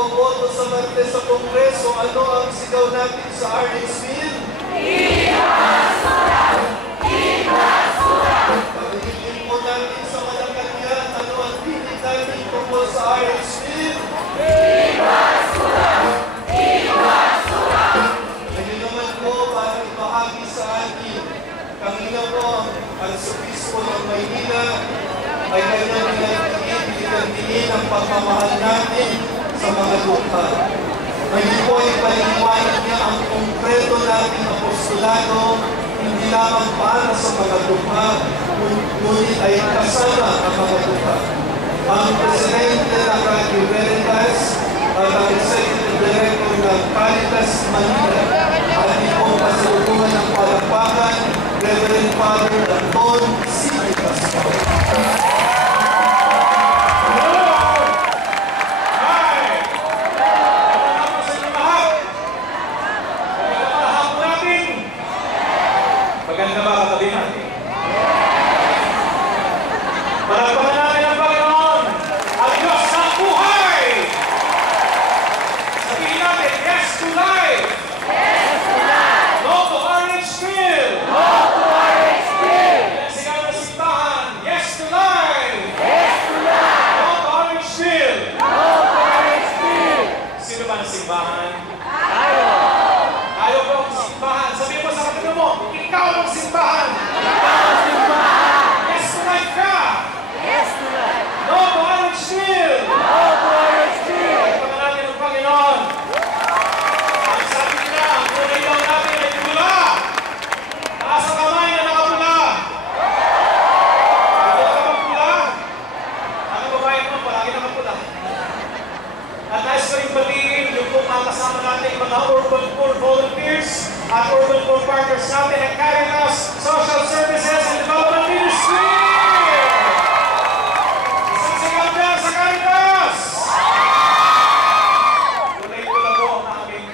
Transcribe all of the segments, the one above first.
boboto sa Martes sa Kongreso, ano ang sigaw natin sa Harrisville? Basura! Basura! Pagiging po natin sa Malacanang, ano ang tinig natin tungkol sa Harrisville? Basura! Basura! Kayo naman po, para ibahagi sa atin, kanina po ang Arsobispo ng Maynila ay kanyang binigyan ang pagmamahal natin sa mga lupa. Ngayon po ay paliwanag niya ang konkreto nating apostolado, hindi lamang para sa mga lupa, ngunit ay kasama ang mga lupa. Ang Presidente ng Radio Veritas at ang Executive Director ng Caritas Manila at itong kasalukuhan ng palakpakan, Reverend Father Anton C. Pastor. Maganda ba katabi natin? Palakpakan natin ang Panginoon, ang Diyos ng buhay! Sabihin natin, yes to life! Yes to life! No to orange peel! No to orange peel! Sigaw na simbahan, yes to life! Yes to life! No to orange peel! No to orange peel! Sino ba ng simbahan? Tayo! Ayaw ko ang simbahan. Sabihin mo sa kapatid mo, ikaw ang simbahan! Ikaw ang simbahan! Yes to life ka! Yes to life! No to orange peel! No to orange peel! Palakpakan natin ang Panginoon. Ang sabi nila, ang kulay daw natin ay pula. Taas ang kamay na nakapula. Hindi ka bang pula? Ang babae mo, palagi nakapula. At nais ko rin batiin yung kung mga kasama natin mga urban poor volunteers at urban poor partners natin at Caritas Social Services and Development Ministry. Isang sigaw dyan sa Caritas! Kulay-pula po ang aming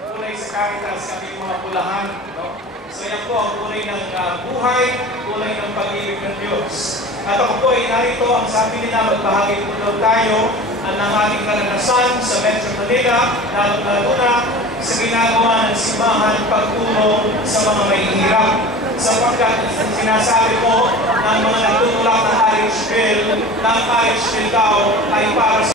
kulay sa Caritas, aming mga pulahan. No? So yan po ang kulay ng buhay, kulay ng pag-ibig ng Diyos. At ako po ay narito, ang sabi nila, magbahagi po daw tayo ng ating karanasan sa Metro Manila, lalo na sa ginagawa ng simbahan pagtulong sa mga may hirap. Sapagkat sinasabi po ng mga nagtutulak ng Harrisville, ng Harrisville daw ay para sa